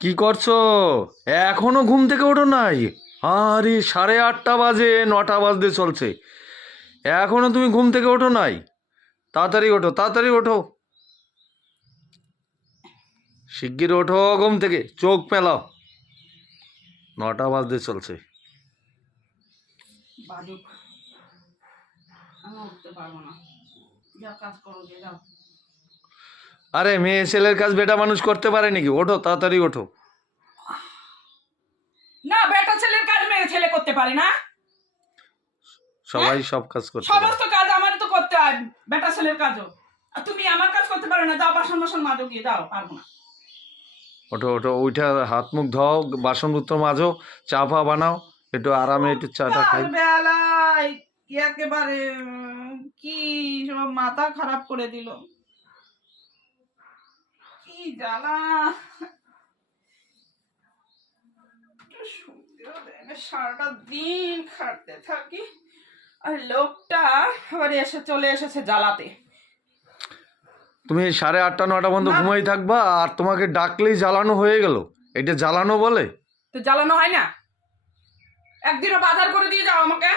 কি করছো? এখনো ঘুম থেকে ওঠো নাই? আরে 8:30 বাজে, 9টা বাজতে চলছে, এখনো তুমি ঘুম থেকে ওঠো নাই? তাড়াতাড়ি ওঠো, তাড়াতাড়ি ওঠো, শিগগির ওঠো ঘুম থেকে, চোখ মেলাও, 9টা বাজতে চলছে। বাজুক, আমি উঠতে পারবো না। যাও কাজ করো, দিয়ে যাও। আরে মেয়ে ছেলের কাজ বেটা মানুষ করতে পারে নাকি? ওঠো, তাড়াতাড়ি ওঠো। না, বেটা ছেলের কাজ মেয়ে ছেলে করতে পারে না। সবাই সব কাজ করতে পারে। সমস্ত কাজ আমারই তো করতে হয়, বেটা ছেলের কাজও। আর তুমি আমার কাজ করতে পারো না? যাও বাসন বাসন মাজো, গিয়ে যাও। পারবো না। ওঠো ওঠো, ওইটা হাত মুখ ধোও, বাসনপত্র মাজো, চা ফা বানাও, একটু আরামে একটু চাটা খাই। বেলায় একেবারে কি সব মাথা খারাপ করে দিল। কি জ্বালা, সারাটা দিন খাটতে থাকি, আর লোকটা আবার চলে এসেছে জ্বালাতে। তুমি 8:30 9টা পর্যন্ত ঘুমাই থাকবা, আর তোমাকে ডাকলেই জ্বালানো হয়ে গেল? এটা জ্বালানো বলে? তো জ্বালানো হয় না? একদিনও বাজার করে দিয়ে যাও আমাকে।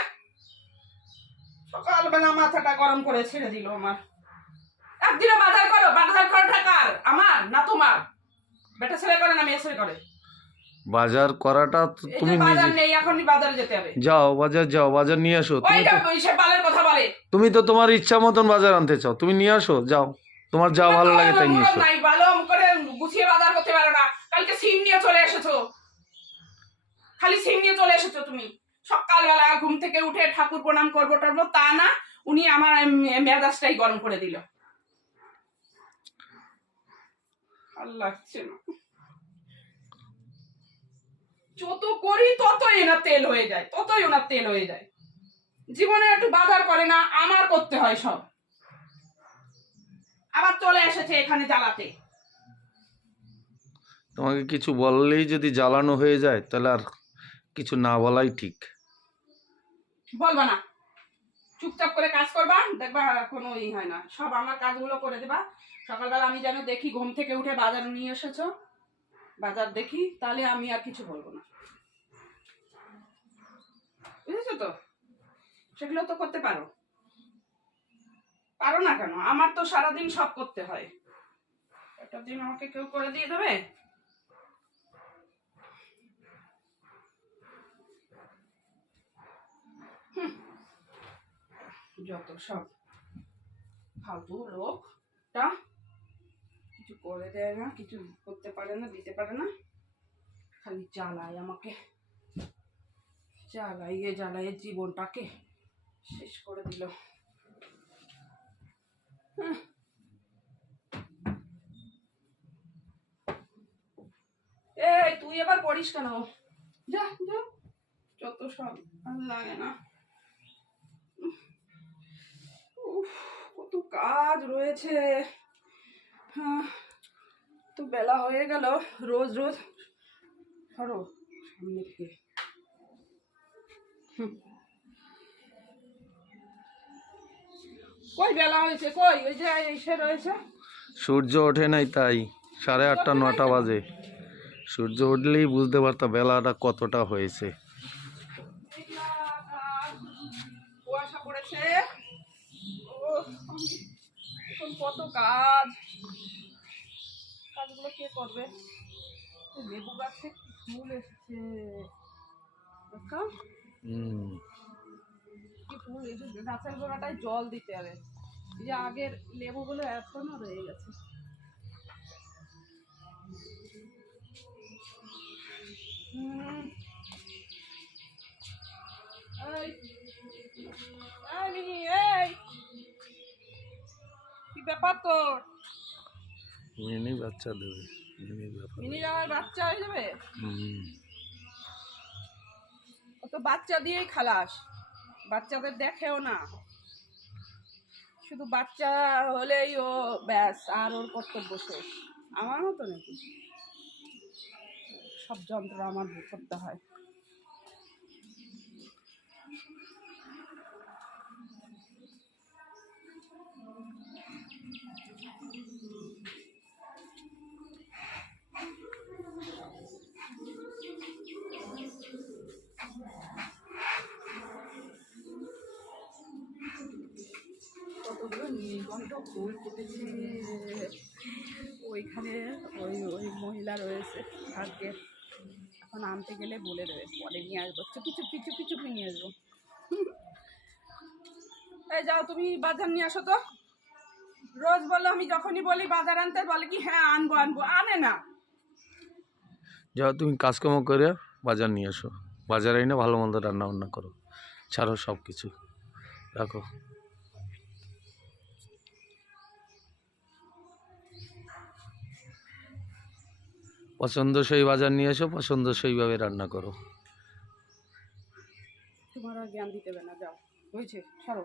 সকালবেলা মাথাটা গরম করে ছেড়ে দিল আমার। একদিনও বাজার করো, বাজার করাটা কার? আমার না তোমার? বেটা ছেলে করে না মেয়ে ছেলে করে? বাজার করাটা তো এই তুমি যে বাজার নিজে নেই, এখনই বাজারে যেতে হবে। যাও, বাজার যাও, বাজার নিয়ে আসো। ওইটা সে বালের কথা বলে। তুমি তো তোমার ইচ্ছা মতন বাজার আনতে চাও, তুমি নিয়ে আসো, যাও, তোমার যা ভালো লাগে তাই নিয়ে এসো। নাই, ভালো করে গুছিয়ে বাজার করতে পারো না। কালকে সিম নিয়ে চলে এসেছো, খালি সিম নিয়ে চলে এসেছো তুমি। সকালবেলা ঘুম থেকে উঠে ঠাকুর প্রণাম করবো টরবো, তা না, উনি আমার মেজাজটাই গরম করে দিল। ভাল লাগছে না। যত করি ততই ওনার তেল হয়ে যায়, ততই ওনার তেল হয়ে যায়। জীবনে একটু বাজার করে না, আমার করতে হয় সব। আবার চলে এসেছে এখানে জ্বালাতে। তোমাকে কিছু বললেই যদি জ্বালানো হয়ে যায়, তাহলে আর কিছু না বলাই ঠিক। বলবা না, চুপচাপ করে কাজ করবা, দেখবা কোনো হয় না। সব আমার কাজগুলো করে দেবা। সকালবেলা আমি যেন দেখি ঘুম থেকে উঠে বাজার নিয়ে এসেছো, বাজার দেখি, তাহলে আমি আর কিছু বলবো না। বুঝেছো তো? সেগুলো তো করতে পারো। পারো না কেন? আমার তো সারাদিন সব করতে হয়। একটা দিন আমাকে কেউ করে দিয়ে দেবে? যত সব ফালতু লোকটা, কিছু করে দেয় না, কিছু করতে পারে না, দিতে পারে না, খালি জ্বালায় আমাকে। জ্বালাইয়ে জ্বালাইয়ে জীবনটাকে শেষ করে দিল। এই তুই এবার পড়িস কেন? যা যা, যত সব ভাল লাগে না। কত কাজ রয়েছে। তো বেলা হয়ে গেল, রোজ রোজ ধরো সামনে থেকে। কই বেলা হয়েছে? কই ওই যে এসে রয়েছে? সূর্য ওঠে নাই তাই 8:30 9টা বাজে। সূর্য উঠলেই বুঝতে পারতাম বেলাটা কতটা হয়েছে। কুয়াশা পড়েছে। এখন কত কাজ, কাজগুলো কে করবে? লেবু গাছে ফুল এসেছে, দেখো কি ফুল এসেছে। গাছের গোড়াটায় জল দিতে হবে। এই যে আগের লেবুগুলো এখনো রয়ে গেছে। কি ব্যাপার তোর? মিনি বাচ্চা দেবে, মিনি ব্যাপার। মিনি আমার বাচ্চা হয়ে যাবে? ও তো বাচ্চা দিয়েই খালাস, বাচ্চাদের দেখেও না। শুধু বাচ্চা হলেই ও ব্যাস, আর ওর কর্তব্য শেষ। আমার মতো নাকি? সব যন্ত্র আমার করতে হয়। গন্ধ ফুল ফুটেছে। ওইখানে ওই ওই মহিলা রয়েছে ভাগ্যে, এখন আনতে গেলে বলে দেবে, পরে নিয়ে আসবো, চুপি চুপি চুপি চুপি নিয়ে আসবো। এই যাও তুমি বাজার নিয়ে আসো তো। রোজ বলো, আমি যখনই বলি বাজার আনতে বলে কি হ্যাঁ আনবো আনবো, আনে না। যাও তুমি কাজকর্ম করে বাজার নিয়ে এসো, বাজারে এনে ভালো মন্দ রান্না বান্না করো, ছাড়ো সব কিছু, রাখো। পছন্দসই বাজার নিয়ে এসো, পছন্দসইভাবে রান্না করো। তোমার আর জ্ঞান দিতে হবে না, যাও হয়েছে, সরো।